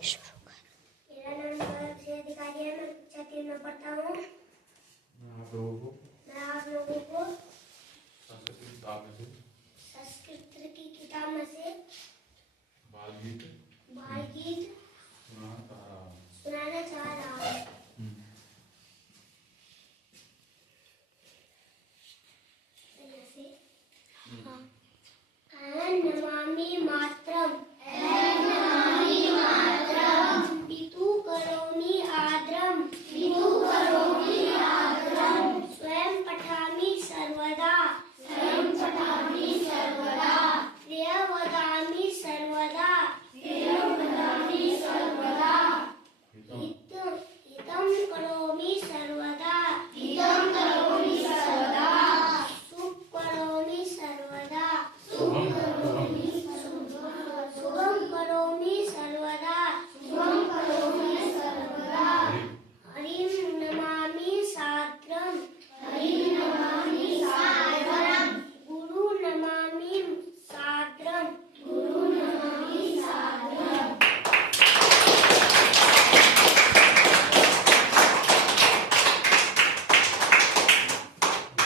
मेरा नाम से अधिकारी है। मैं कक्षा 3 में पढ़ता हूँ। मैं आप लोगों को संस्कृत की किताब में से बाल गीत